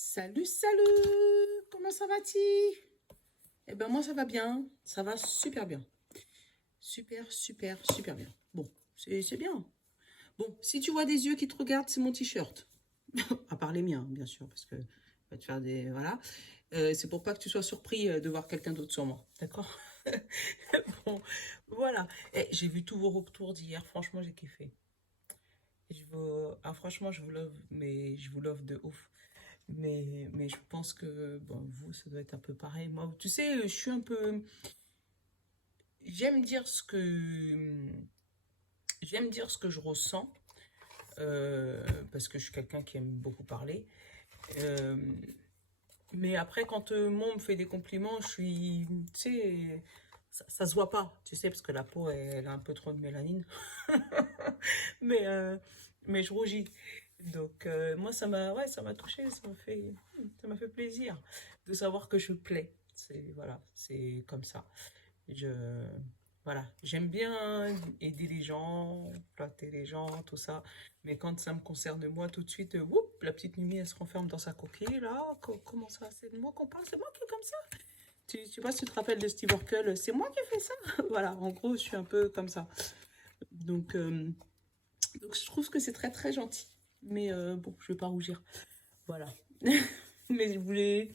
Salut, salut! Comment ça va-t-il? Eh ben moi ça va bien, ça va super bien. Super, super, super bien. Bon, c'est bien. Bon, si tu vois des yeux qui te regardent, c'est mon t-shirt. À part les miens, bien sûr, parce que va te faire des... Voilà. C'est pour pas que tu sois surpris de voir quelqu'un d'autre sur moi. D'accord? Bon, voilà. J'ai vu tous vos retours d'hier, franchement j'ai kiffé. Franchement, je vous love, mais je vous love de ouf. Mais je pense que bon, vous, ça doit être un peu pareil. Moi, tu sais, je suis un peu. J'aime dire ce que. J'aime dire ce que je ressens. Parce que je suis quelqu'un qui aime beaucoup parler. Euh, mais après, quand moi, on me fait des compliments, je suis. Tu sais, ça se voit pas, tu sais, parce que la peau, elle a un peu trop de mélanine. mais, euh, mais je rougis. Donc, moi, ça m'a touché, ça m'a fait plaisir de savoir que je plais. Voilà, c'est comme ça. Je, voilà, j'aime bien aider les gens, flatter les gens, tout ça. Mais quand ça me concerne moi, tout de suite, whoop, la petite Mimi, elle se renferme dans sa coquille. Là, comment ça? C'est de moi qu'on parle, c'est moi qui est comme ça. Tu vois, si tu te rappelles de Steve Urkel, c'est moi qui ai fait ça. Voilà, en gros, je suis un peu comme ça. Donc, donc je trouve que c'est très très gentil. Mais bon, je vais pas rougir. Voilà. Mais je voulais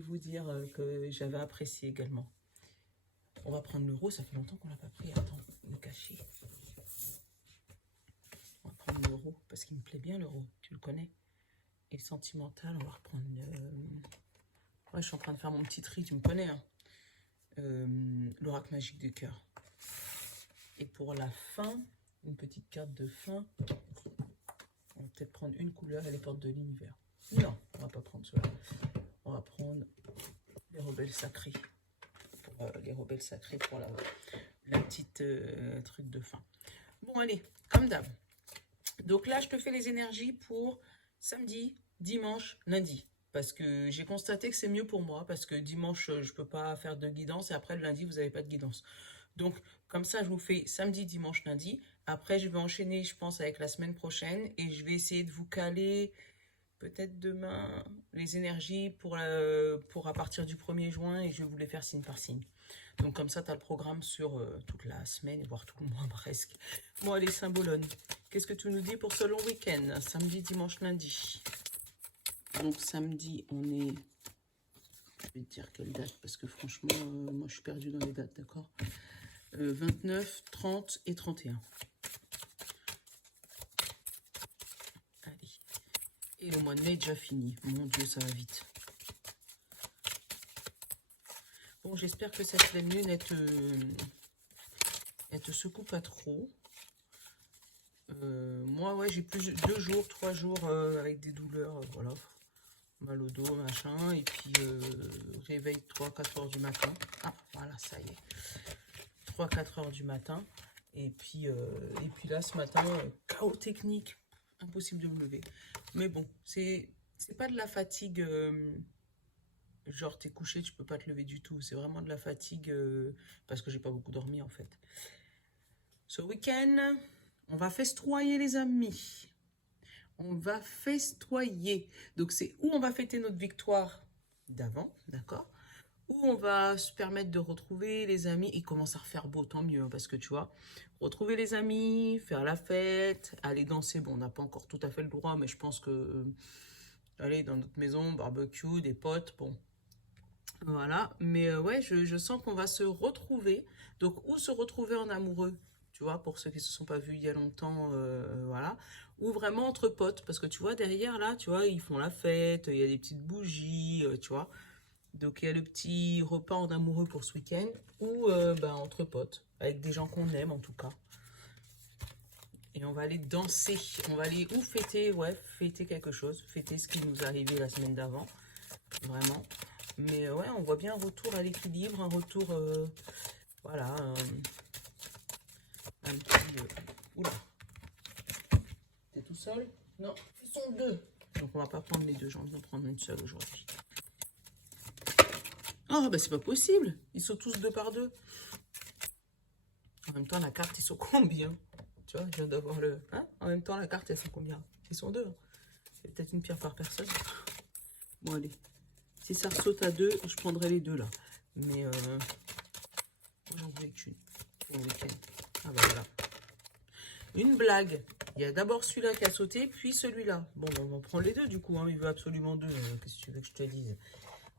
vous dire que j'avais apprécié également. On va prendre l'euro, ça fait longtemps qu'on l'a pas pris. Attends, le cacher. On va prendre l'euro parce qu'il me plaît bien l'euro, tu le connais. Et sentimental, on va reprendre Ouais, je suis en train de faire mon petit tri, tu me connais. Hein. L'oracle magique du cœur. Et pour la fin, une petite carte de fin. On va peut-être prendre une couleur et les portes de l'univers. Non, on va pas prendre cela. On va prendre les rebelles sacrés. Les rebelles sacrés pour la petite truc de fin. Bon, allez, comme d'hab. Donc là, je te fais les énergies pour samedi, dimanche, lundi. Parce que j'ai constaté que c'est mieux pour moi. Parce que dimanche, je ne peux pas faire de guidance. Et après, le lundi, vous n'avez pas de guidance. Donc, comme ça, je vous fais samedi, dimanche, lundi. Après, je vais enchaîner, je pense, avec la semaine prochaine. Et je vais essayer de vous caler peut-être demain les énergies pour à partir du 1er juin. Et je vais vous les faire signe par signe. Donc comme ça, tu as le programme sur toute la semaine, voire tout le mois presque. Bon, allez, Symbolone. Qu'est-ce que tu nous dis pour ce long week-end? Samedi, dimanche, lundi. Donc samedi, on est... Je vais te dire quelle date, parce que franchement, moi je suis perdue dans les dates, d'accord 29, 30 et 31. Allez. Et le mois de mai est déjà fini. Mon Dieu, ça va vite. Bon, j'espère que cette pleine lune, elle te secoue pas trop. Moi, ouais, j'ai plus 2 jours, 3 jours avec des douleurs, voilà, mal au dos, machin, et puis réveil 3-4 heures du matin. Ah, voilà, ça y est, 3-4 heures du matin, et puis là, ce matin, chaos technique, impossible de me lever. Mais bon, c'est pas de la fatigue, genre t'es couché, tu peux pas te lever du tout, c'est vraiment de la fatigue, parce que j'ai pas beaucoup dormi, en fait. Ce week-end, on va festoyer les amis. On va festoyer. Donc c'est où on va fêter notre victoire d'avant, d'accord? Où on va se permettre de retrouver les amis. Il commence à refaire beau, tant mieux, hein, parce que tu vois, retrouver les amis, faire la fête, aller danser. Bon, on n'a pas encore tout à fait le droit, mais je pense que aller dans notre maison, barbecue, des potes, bon, voilà. Mais ouais, je sens qu'on va se retrouver. Donc, où se retrouver en amoureux, tu vois, pour ceux qui ne se sont pas vus il y a longtemps, voilà. Ou vraiment entre potes, parce que tu vois, derrière, là, tu vois, ils font la fête, il y a des petites bougies, tu vois. Donc, il y a le petit repas en amoureux pour ce week-end, ou ben, entre potes, avec des gens qu'on aime, en tout cas. Et on va aller danser. On va aller ou fêter, ouais, fêter quelque chose, fêter ce qui nous est arrivé la semaine d'avant, vraiment. Mais ouais, on voit bien un retour à l'équilibre, un retour, voilà, un petit... oula, t'es tout seul? Non, ils sont deux. Donc on va pas prendre les deux, j'en vais en prendre une seule aujourd'hui. Oh, bah c'est pas possible, ils sont tous deux par deux. En même temps, la carte, ils sont combien? Tu vois, je viens d'avoir le... Hein? En même temps, la carte, elles sont combien? Ils sont deux. C'est peut-être une pierre par personne. Bon, allez. Si ça saute à 2, je prendrai les 2 là. Mais j'en voulais qu'une pour le week-end. Ah bah voilà. Une blague. Il y a d'abord celui-là qui a sauté, puis celui-là. Bon, on va prendre les 2 du coup. Hein. Il veut absolument 2. Qu'est-ce que tu veux que je te dise?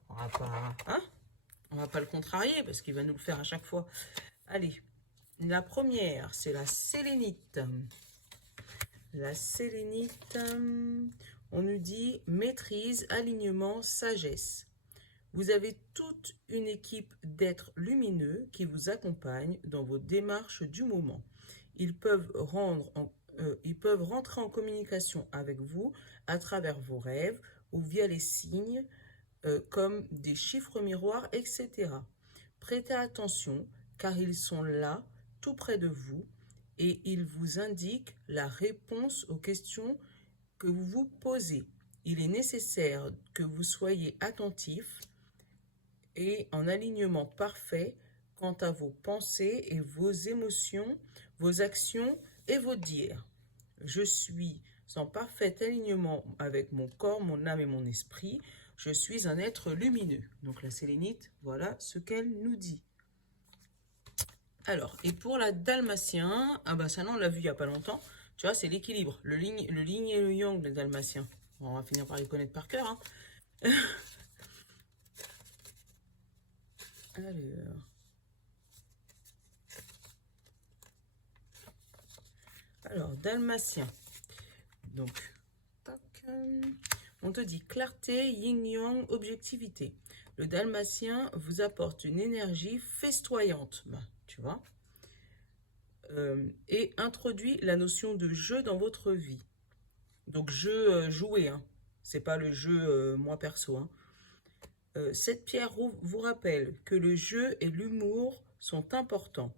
On va pas... Hein? On va pas le contrarier parce qu'il va nous le faire à chaque fois. Allez. La première, c'est la sélénite. La sélénite, on nous dit maîtrise, alignement, sagesse. Vous avez toute une équipe d'êtres lumineux qui vous accompagnent dans vos démarches du moment. Ils peuvent rentrer en communication avec vous à travers vos rêves ou via les signes comme des chiffres miroirs, etc. Prêtez attention car ils sont là, tout près de vous, et ils vous indiquent la réponse aux questions que vous vous posez. Il est nécessaire que vous soyez attentif et en alignement parfait quant à vos pensées et vos émotions, vos actions et vos dires. Je suis en parfait alignement avec mon corps, mon âme et mon esprit. Je suis un être lumineux. Donc la sélénite, voilà ce qu'elle nous dit. Alors, et pour la dalmatien, ah bah ça non, on l'a vu il n'y a pas longtemps. Tu vois, c'est l'équilibre, le yin et le yang, les dalmatiens. Bon, on va finir par les connaître par cœur. Hein. Alors, dalmatien. Donc, tac, on te dit clarté, yin-yang, objectivité. Le dalmatien vous apporte une énergie festoyante, bah, tu vois, et introduit la notion de jeu dans votre vie. Donc, jeu joué, hein. C'est pas le jeu moi perso. Hein. Cette pierre vous rappelle que le jeu et l'humour sont importants.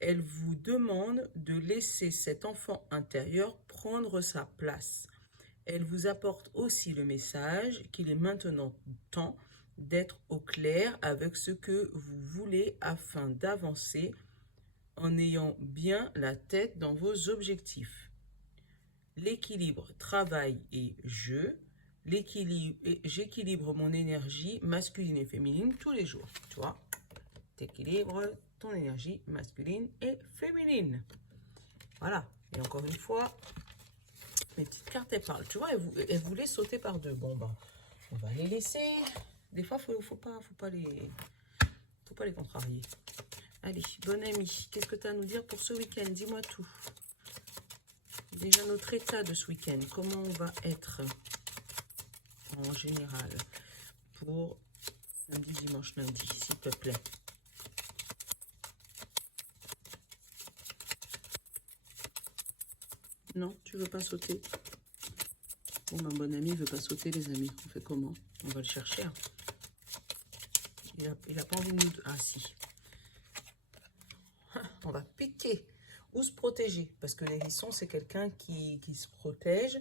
Elle vous demande de laisser cet enfant intérieur prendre sa place. Elle vous apporte aussi le message qu'il est maintenant temps d'être au clair avec ce que vous voulez afin d'avancer en ayant bien la tête dans vos objectifs. L'équilibre travail et jeu. J'équilibre mon énergie masculine et féminine tous les jours. Tu vois, t'équilibres ton énergie masculine et féminine. Voilà. Et encore une fois, mes petites cartes, elles parlent. Tu vois, elles voulaient sauter par 2. Bon, bah, on va les laisser. Des fois, faut pas les contrarier. Allez, bon ami, qu'est-ce que tu as à nous dire pour ce week-end? Dis-moi tout. Déjà, notre état de ce week-end, comment on va être en général pour samedi, dimanche, lundi, s'il te plaît. Non, tu veux pas sauter? Bon, ma bonne amie veut pas sauter, les amis. On fait comment? On va le chercher. Hein. Il a pas envie de nous... Ah, si. On va piquer ou se protéger. Parce que l'hérisson, c'est quelqu'un qui se protège.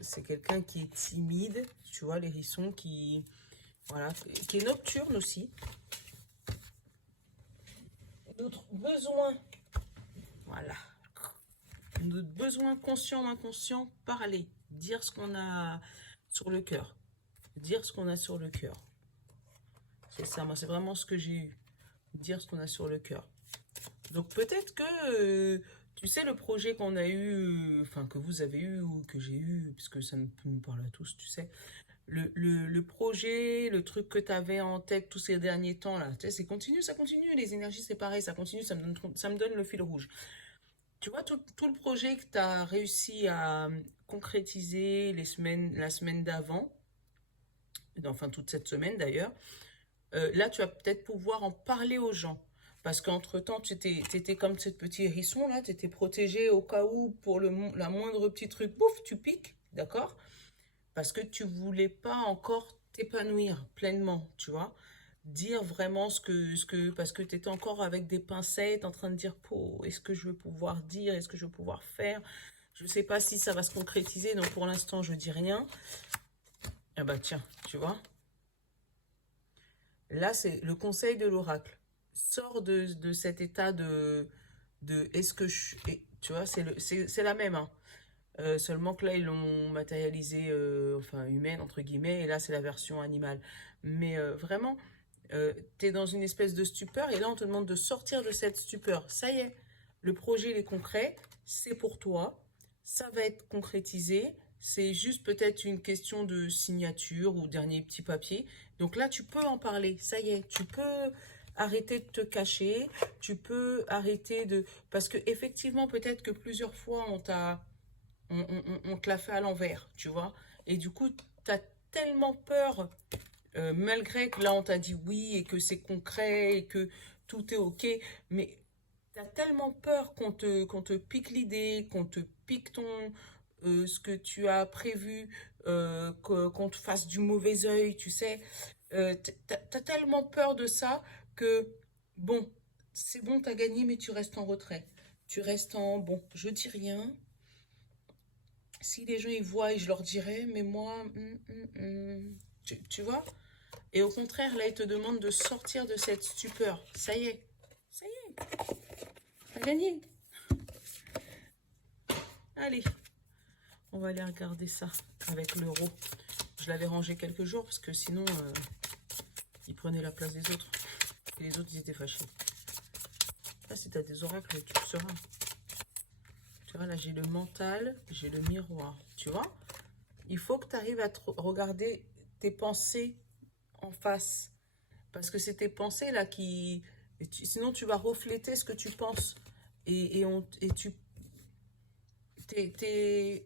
C'est quelqu'un qui est timide. Tu vois, l'hérisson qui... Voilà, qui est nocturne aussi. Notre besoin... Voilà. Notre besoin conscient ou inconscient, parler. Dire ce qu'on a sur le cœur. Dire ce qu'on a sur le cœur. C'est ça, moi, c'est vraiment ce que j'ai eu. Dire ce qu'on a sur le cœur. Donc, peut-être que, tu sais, le projet qu'on a eu, enfin, que vous avez eu ou que j'ai eu, puisque ça nous parle à tous, tu sais, le projet, le truc que tu avais en tête tous ces derniers temps, là, tu sais, ça continue, les énergies, c'est pareil, ça continue, ça me donne le fil rouge. Tu vois, tout le projet que tu as réussi à concrétiser la semaine d'avant, enfin, toute cette semaine d'ailleurs, là, tu vas peut-être pouvoir en parler aux gens. Parce qu'entre-temps, tu étais comme ce petit hérisson, là, tu étais protégé au cas où, pour la moindre petit truc, bouf, tu piques, d'accord? Parce que tu voulais pas encore t'épanouir pleinement, tu vois? Dire vraiment parce que tu étais encore avec des pincettes, en train de dire, est-ce que je vais pouvoir dire, est-ce que je vais pouvoir faire? Je ne sais pas si ça va se concrétiser, donc pour l'instant, je dis rien. Ah bah tiens, tu vois? Là, c'est le conseil de l'oracle. Sors de cet état de est-ce que je... Tu vois, c'est la même. Hein. Seulement que là, ils l'ont matérialisé, enfin humaine, entre guillemets, et là, c'est la version animale. Mais vraiment, tu es dans une espèce de stupeur, et là, on te demande de sortir de cette stupeur. Ça y est, le projet, il est concret, c'est pour toi, ça va être concrétisé, c'est juste peut-être une question de signature ou dernier petit papier. Donc là, tu peux en parler, ça y est, tu peux arrêter de te cacher, tu peux arrêter de... Parce que effectivement, peut-être que plusieurs fois, on te l'a fait à l'envers, tu vois. Et du coup, tu as tellement peur, malgré que là, on t'a dit oui et que c'est concret et que tout est OK, mais tu as tellement peur qu'on te pique l'idée, qu'on te pique ce que tu as prévu, qu'on te fasse du mauvais œil, tu sais. T'as tellement peur de ça que, bon, c'est bon, t'as gagné, mais tu restes en retrait. Tu restes en, bon, je dis rien, si les gens ils voient, je leur dirais, mais moi, tu vois? Et au contraire, là, ils te demandent de sortir de cette stupeur. Ça y est, t'as gagné. Allez, on va aller regarder ça avec l'euro. Je l'avais rangé quelques jours parce que sinon, il prenait la place des autres. Et les autres, ils étaient fâchés. Là, si t'as des oracles, tu le sauras. Tu vois, là, j'ai le mental, j'ai le miroir. Tu vois? Il faut que tu arrives à regarder tes pensées en face. Parce que c'est tes pensées là qui... sinon tu vas refléter ce que tu penses. Et tu...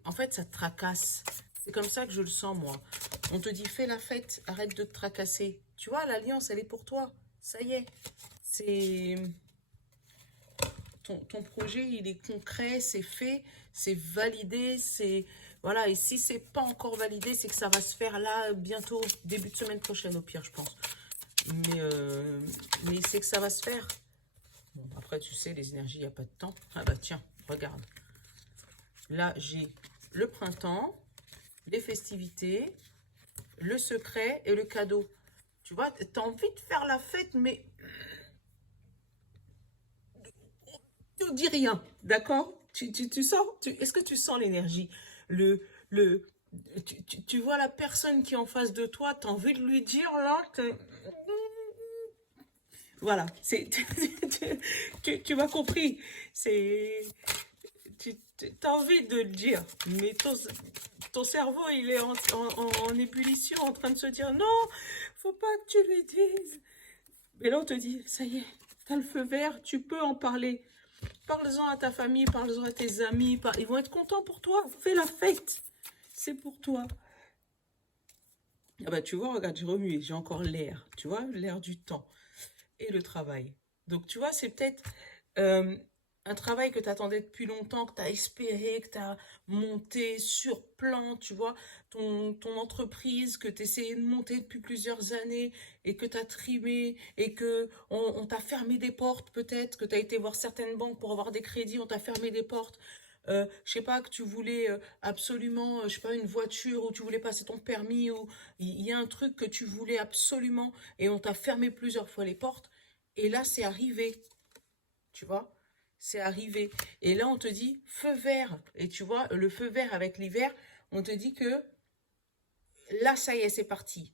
En fait, ça te tracasse. C'est comme ça que je le sens, moi. On te dit, fais la fête, arrête de te tracasser. Tu vois, l'alliance, elle est pour toi. Ça y est. C'est... Ton projet, il est concret, c'est fait, c'est validé, c'est... Voilà, et si c'est pas encore validé, c'est que ça va se faire là, bientôt, début de semaine prochaine, au pire, je pense. Mais, euh, mais c'est que ça va se faire. Bon, après, tu sais, les énergies, il n'y a pas de temps. Ah bah tiens, regarde. Là, j'ai le printemps, les festivités, le secret et le cadeau. Tu vois, tu as envie de faire la fête, mais tu dis rien, d'accord? Tu sens, est-ce que tu sens l'énergie? Le, le, tu vois la personne qui est en face de toi, tu as envie de lui dire, là, voilà, tu m'as compris. C'est, tu as envie de le dire, mais ton cerveau, il est en ébullition, en train de se dire, non, faut pas que tu lui dises. Mais là, on te dit, ça y est, tu as le feu vert, tu peux en parler. Parle-en à ta famille, parle-en à tes amis. Ils vont être contents pour toi. Fais la fête. C'est pour toi. Ah bah tu vois, regarde, j'ai remué. J'ai encore l'air. Tu vois, l'air du temps. Et le travail. Donc tu vois, c'est peut-être un travail que tu attendais depuis longtemps, que tu as espéré, que tu as monté sur plan, tu vois, ton entreprise que tu essayais de monter depuis plusieurs années et que tu as trimé et que on t'a fermé des portes peut-être, que tu as été voir certaines banques pour avoir des crédits, on t'a fermé des portes. Je sais pas, que tu voulais absolument, je sais pas, une voiture ou tu voulais passer ton permis ou il y a un truc que tu voulais absolument et on t'a fermé plusieurs fois les portes. Et là, c'est arrivé, tu vois, c'est arrivé. Et là, on te dit feu vert. Et tu vois, le feu vert avec l'hiver, on te dit que là, ça y est, c'est parti.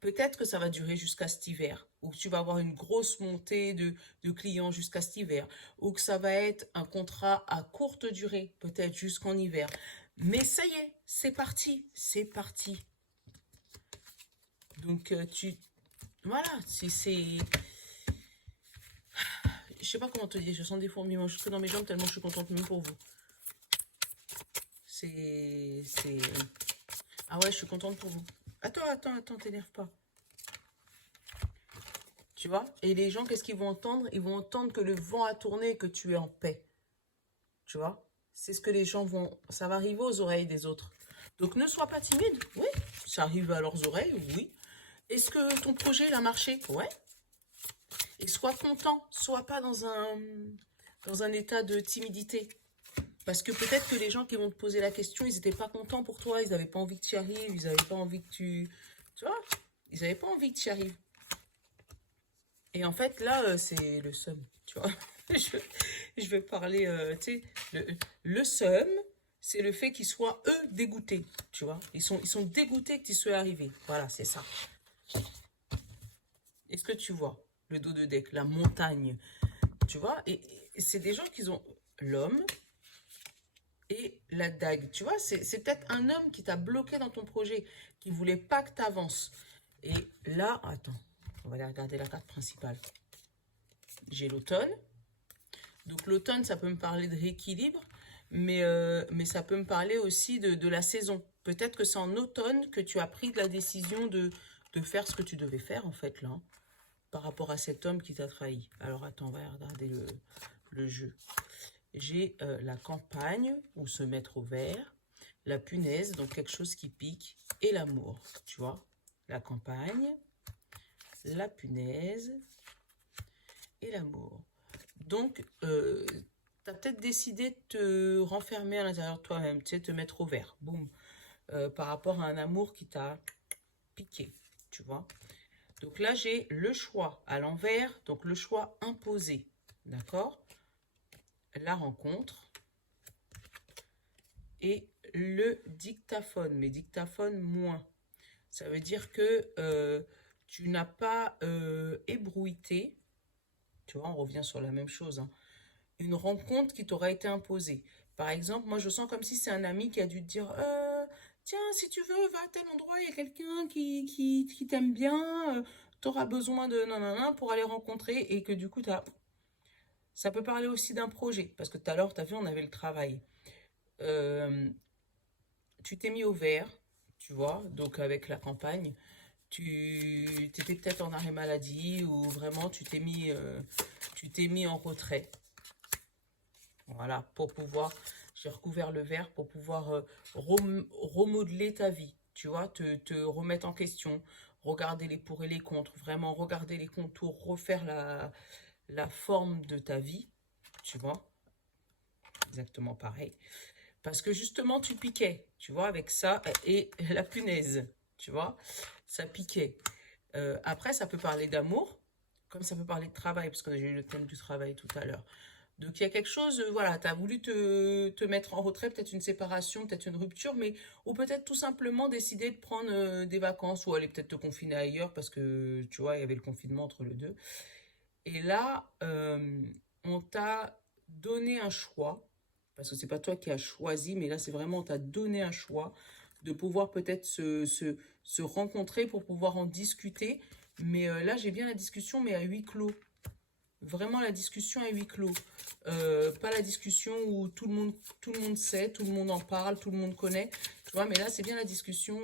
Peut-être que ça va durer jusqu'à cet hiver, ou que tu vas avoir une grosse montée de clients jusqu'à cet hiver, ou que ça va être un contrat à courte durée, peut-être jusqu'en hiver. Mais ça y est, c'est parti, c'est parti. Donc, voilà, c'est, je sais pas comment te dire, je sens des fourmillements jusque dans mes jambes tellement je suis contente même pour vous. C'est... Ah ouais, je suis contente pour vous. Attends, t'énerve pas. Tu vois? Et les gens, qu'est-ce qu'ils vont entendre? Ils vont entendre que le vent a tourné et que tu es en paix. Tu vois? C'est ce que les gens vont... Ça va arriver aux oreilles des autres. Donc ne sois pas timide. Oui, ça arrive à leurs oreilles, oui. Est-ce que ton projet, il a marché? Ouais. Et sois content. Sois pas dans un état de timidité. Parce que peut-être que les gens qui vont te poser la question, ils n'étaient pas contents pour toi, ils n'avaient pas envie que tu y arrives, ils n'avaient pas envie que tu... Tu vois? Ils n'avaient pas envie que tu y arrives. Et en fait, là, c'est le seum, tu vois. je, je vais parler, tu sais, le seum, c'est le fait qu'ils soient, eux, dégoûtés, tu vois. Ils sont dégoûtés que tu sois arrivé. Voilà, c'est ça. Est-ce que tu vois le dos de deck, la montagne, tu vois? Et c'est des gens qui ont l'homme et la dague, tu vois? C'est peut-être un homme qui t'a bloqué dans ton projet, qui voulait pas que tu avances. Et là, attends, on va aller regarder la carte principale. J'ai l'automne. Donc l'automne, ça peut me parler de rééquilibre, mais ça peut me parler aussi de la saison. Peut-être que c'est en automne que tu as pris la décision de faire ce que tu devais faire, en fait, là, hein, par rapport à cet homme qui t'a trahi. Alors attends, on va regarder le jeu. J'ai la campagne, ou se mettre au vert, la punaise, donc quelque chose qui pique, et l'amour, tu vois. La campagne, la punaise et l'amour. Donc, tu as peut-être décidé de te renfermer à l'intérieur de toi-même, tu sais, te mettre au vert, boum, par rapport à un amour qui t'a piqué, tu vois. Donc là, j'ai le choix à l'envers, donc le choix imposé, d'accord? La rencontre et le dictaphone, mais dictaphone moins. Ça veut dire que tu n'as pas ébruité, tu vois, on revient sur la même chose, hein, une rencontre qui t'aura été imposée. Par exemple, moi je sens comme si c'est un ami qui a dû te dire tiens, si tu veux, va à tel endroit, il y a quelqu'un qui t'aime bien, tu auras besoin de nanana pour aller rencontrer et que du coup, ça peut parler aussi d'un projet. Parce que tout à l'heure, tu as vu, on avait le travail. Euh, Tu t'es mis au vert, tu vois, donc avec la campagne. Tu étais peut-être en arrêt maladie ou vraiment tu t'es mis en retrait. Voilà, pour pouvoir, j'ai recouvert le verre pour pouvoir remodeler ta vie, tu vois, te remettre en question, regarder les pour et les contre, vraiment regarder les contours, refaire la forme de ta vie, tu vois, exactement pareil. Parce que justement, tu piquais, tu vois, avec ça et la punaise, tu vois, ça piquait. Après, ça peut parler d'amour, comme ça peut parler de travail, parce que j'ai eu le thème du travail tout à l'heure. Donc il y a quelque chose, voilà, tu as voulu te mettre en retrait, peut-être une séparation, peut-être une rupture, mais ou peut-être tout simplement décider de prendre des vacances ou aller peut-être te confiner ailleurs parce que tu vois, il y avait le confinement entre les deux. Et là, on t'a donné un choix, parce que c'est pas toi qui as choisi, mais là c'est vraiment on t'a donné un choix de pouvoir peut-être se rencontrer pour pouvoir en discuter. Mais là j'ai bien la discussion, mais à huis clos. Vraiment la discussion à huis clos. Pas la discussion où tout le monde sait, tout le monde en parle, tout le monde connaît. Tu vois, mais là, c'est bien la discussion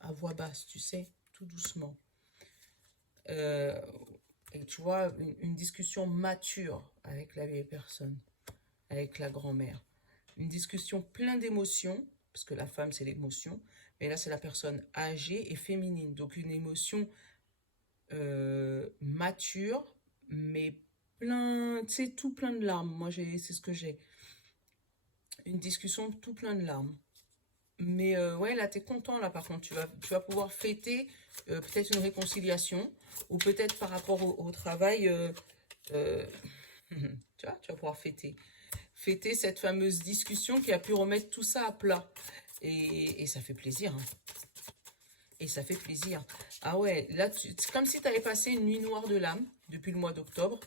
à voix basse, tu sais, tout doucement. Euh, et tu vois, une discussion mature avec la vieille personne, avec la grand-mère. Une discussion pleine d'émotions, parce que la femme, c'est l'émotion. Mais là, c'est la personne âgée et féminine. Donc, une émotion mature, mais plein, tu sais, tout plein de larmes. Moi, c'est ce que j'ai. Une discussion tout plein de larmes. Mais ouais, là, t'es content, là, par contre. Tu vas pouvoir fêter peut-être une réconciliation, ou peut-être par rapport au travail, euh, tu vas pouvoir fêter. Fêter cette fameuse discussion qui a pu remettre tout ça à plat. Et ça fait plaisir, hein. Et ça fait plaisir. Ah ouais, là, c'est comme si tu avais passé une nuit noire de l'âme depuis le mois d'octobre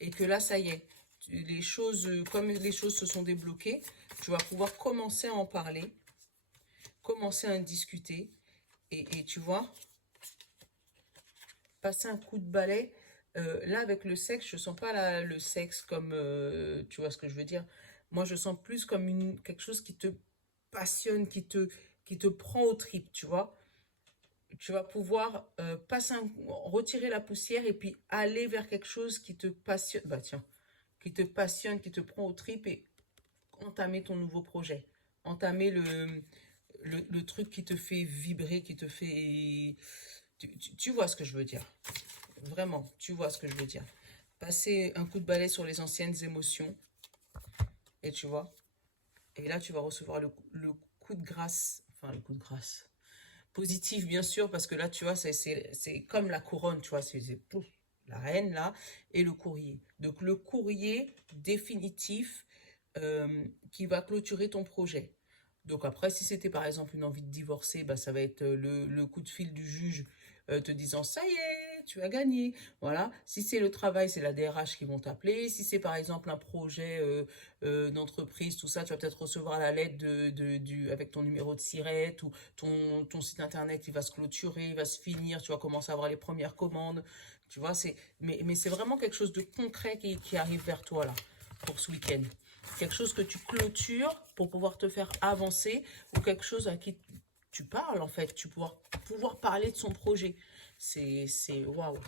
et que là, ça y est, les choses, comme les choses se sont débloquées, tu vas pouvoir commencer à en parler, commencer à en discuter et tu vois, passer un coup de balai. Là, avec le sexe, je sens pas le sexe comme, tu vois ce que je veux dire. Moi, je sens plus comme quelque chose qui te passionne, qui te prend aux tripes, tu vois. Tu vas pouvoir retirer la poussière et puis aller vers quelque chose qui te passionne. Bah tiens, qui te passionne, qui te prend aux tripes et entamer ton nouveau projet. Entamer le truc qui te fait vibrer, qui te fait... Tu vois ce que je veux dire. Vraiment, tu vois ce que je veux dire. Passer un coup de balai sur les anciennes émotions. Et tu vois. Et là, tu vas recevoir le coup de grâce. Enfin, le coup de grâce positif, bien sûr, parce que là, tu vois, c'est comme la couronne, tu vois, pouf, la reine, là, et le courrier. Donc, le courrier définitif, qui va clôturer ton projet. Donc après, si c'était par exemple une envie de divorcer, bah, ça va être le coup de fil du juge te disant ça y est, tu as gagné. Voilà. Si c'est le travail, c'est la DRH qui vont t'appeler. Si c'est par exemple un projet d'entreprise, tout ça, tu vas peut-être recevoir la lettre avec ton numéro de SIRET ou ton site internet, il va se clôturer, il va se finir, tu vas commencer à avoir les premières commandes. Tu vois, mais c'est vraiment quelque chose de concret qui arrive vers toi là, pour ce week-end. Quelque chose que tu clôtures pour pouvoir te faire avancer ou quelque chose à qui tu parles en fait, tu pouvoir parler de son projet. C'est waouh,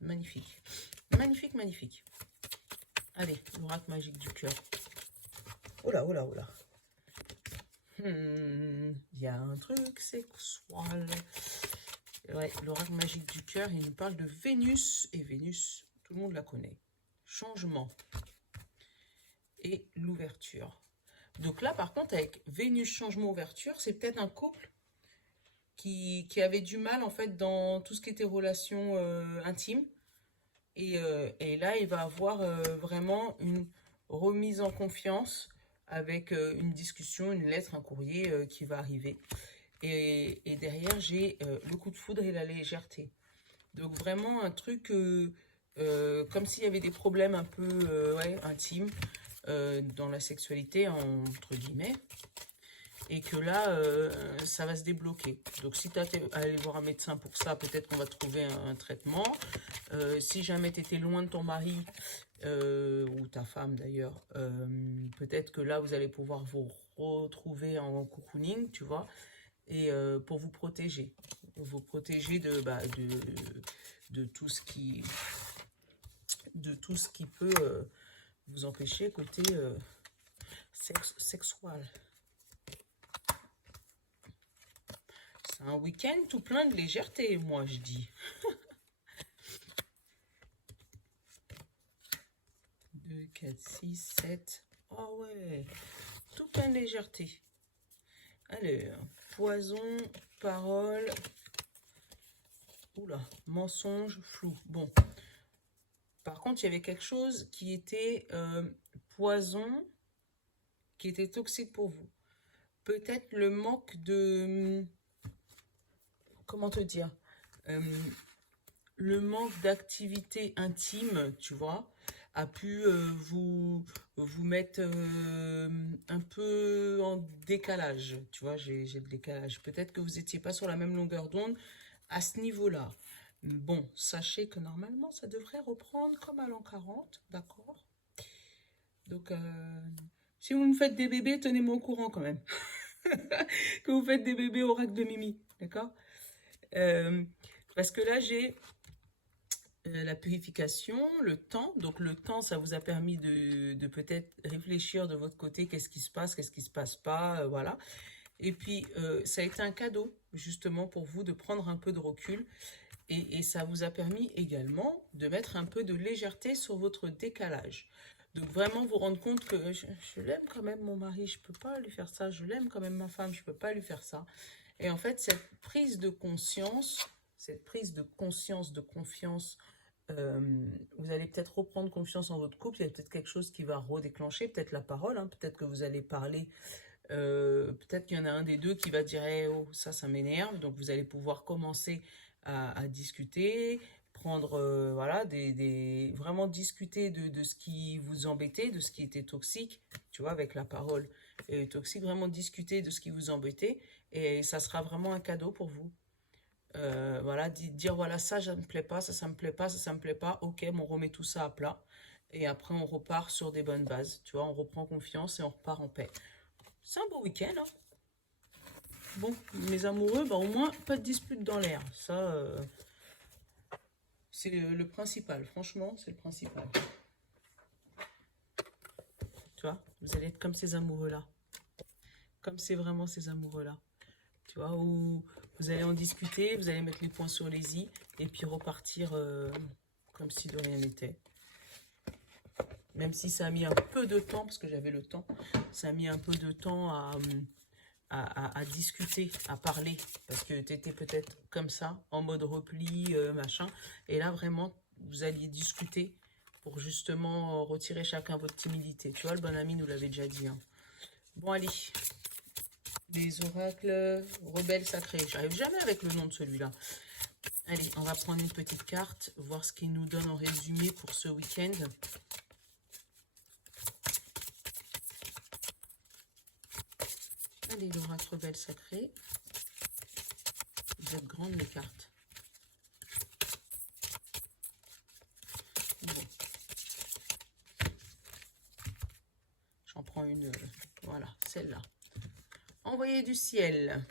magnifique. Magnifique, magnifique. Allez, l'oracle magique du cœur. Oh là, oh là, oh là. Il y a un truc sexuel. Ouais, l'oracle magique du cœur, il nous parle de Vénus. Et Vénus, tout le monde la connaît. Changement. Et l'ouverture. Donc là, par contre, avec Vénus, changement, ouverture, c'est peut-être un couple qui avait du mal, en fait, dans tout ce qui était relations intimes. Et là, il va avoir vraiment une remise en confiance avec une discussion, une lettre, un courrier qui va arriver. Et derrière, j'ai le coup de foudre et la légèreté. Donc vraiment un truc comme s'il y avait des problèmes un peu ouais, intimes dans la sexualité, entre guillemets. Et que là, ça va se débloquer. Donc si tu as à aller voir un médecin pour ça, peut-être qu'on va trouver un traitement. Si jamais tu étais loin de ton mari, ou ta femme d'ailleurs, peut-être que là, vous allez pouvoir vous retrouver en cocooning, tu vois, et pour vous protéger. Vous protéger de tout ce qui peut vous empêcher côté sexuel. C'est un week-end tout plein de légèreté, moi je dis. 2, 4, 6, 7. Oh ouais, tout plein de légèreté. Allez, poison, parole. Oula, mensonge, flou. Bon. Par contre, il y avait quelque chose qui était poison, qui était toxique pour vous. Peut-être le manque de... Comment te dire le manque d'activité intime, tu vois, a pu vous mettre un peu en décalage. Tu vois, j'ai le décalage. Peut-être que vous n'étiez pas sur la même longueur d'onde à ce niveau-là. Bon, sachez que normalement, ça devrait reprendre comme à l'an 40, d'accord? Donc, si vous me faites des bébés, tenez-moi au courant quand même. Que vous faites des bébés au rack de Mimi, d'accord? Parce que là, j'ai la purification, le temps. Donc, le temps, ça vous a permis de peut-être réfléchir de votre côté, qu'est-ce qui se passe pas, voilà. Et puis, ça a été un cadeau, justement, pour vous de prendre un peu de recul. Et ça vous a permis également de mettre un peu de légèreté sur votre décalage. Donc vraiment vous rendre compte que je l'aime quand même mon mari, je ne peux pas lui faire ça. Je l'aime quand même ma femme, je ne peux pas lui faire ça. Et en fait, cette prise de conscience, de confiance, vous allez peut-être reprendre confiance en votre couple. Il y a peut-être quelque chose qui va redéclencher, peut-être la parole, hein, peut-être que vous allez parler. Peut-être qu'il y en a un des deux qui va dire oh, ça m'énerve. Donc vous allez pouvoir commencer à discuter, prendre, voilà, vraiment discuter de ce qui vous embêtait, de ce qui était toxique, tu vois, avec la parole toxique, vraiment discuter de ce qui vous embêtait, et ça sera vraiment un cadeau pour vous. Voilà, dire voilà, ça me plaît pas, ça me plaît pas, ça me plaît pas, ok, on remet tout ça à plat, et après on repart sur des bonnes bases, tu vois, on reprend confiance et on repart en paix. C'est un beau week-end, hein. Bon, mes amoureux, bah, au moins, pas de dispute dans l'air. Ça, c'est le principal. Franchement, c'est le principal. Tu vois, vous allez être comme ces amoureux-là. Comme c'est vraiment ces amoureux-là. Tu vois, où vous allez en discuter, vous allez mettre les points sur les i, et puis repartir comme si de rien n'était. Même si ça a mis un peu de temps, parce que j'avais le temps, ça a mis un peu de temps à discuter, à parler, parce que tu étais peut-être comme ça, en mode repli, machin, et là vraiment, vous alliez discuter pour justement retirer chacun votre timidité. Tu vois, le bon ami nous l'avait déjà dit. Hein. Bon, allez. Les oracles rebelles sacrés. J'arrive jamais avec le nom de celui-là. Allez, on va prendre une petite carte, voir ce qu'il nous donne en résumé pour ce week-end. Allez, l'oracle rebelle sacré. Vous êtes grandes les cartes. Bon. J'en prends une, voilà, celle-là. Envoyé du ciel.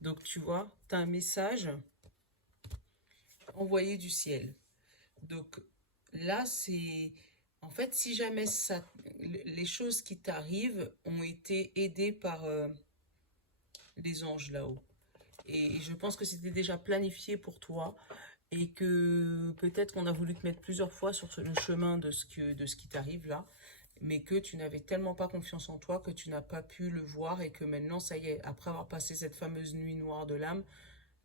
Donc, tu vois, tu as un message envoyé du ciel. Donc, là, c'est... En fait, si jamais ça, les choses qui t'arrivent ont été aidées par les anges là-haut. Et je pense que c'était déjà planifié pour toi et que peut-être qu'on a voulu te mettre plusieurs fois sur le chemin de ce qui t'arrive là, mais que tu n'avais tellement pas confiance en toi que tu n'as pas pu le voir et que maintenant, ça y est, après avoir passé cette fameuse nuit noire de l'âme,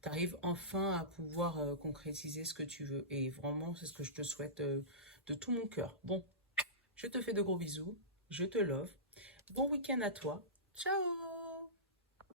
tu arrives enfin à pouvoir concrétiser ce que tu veux. Et vraiment, c'est ce que je te souhaite de tout mon cœur. Bon, je te fais de gros bisous, je te love. Bon week-end à toi. Ciao!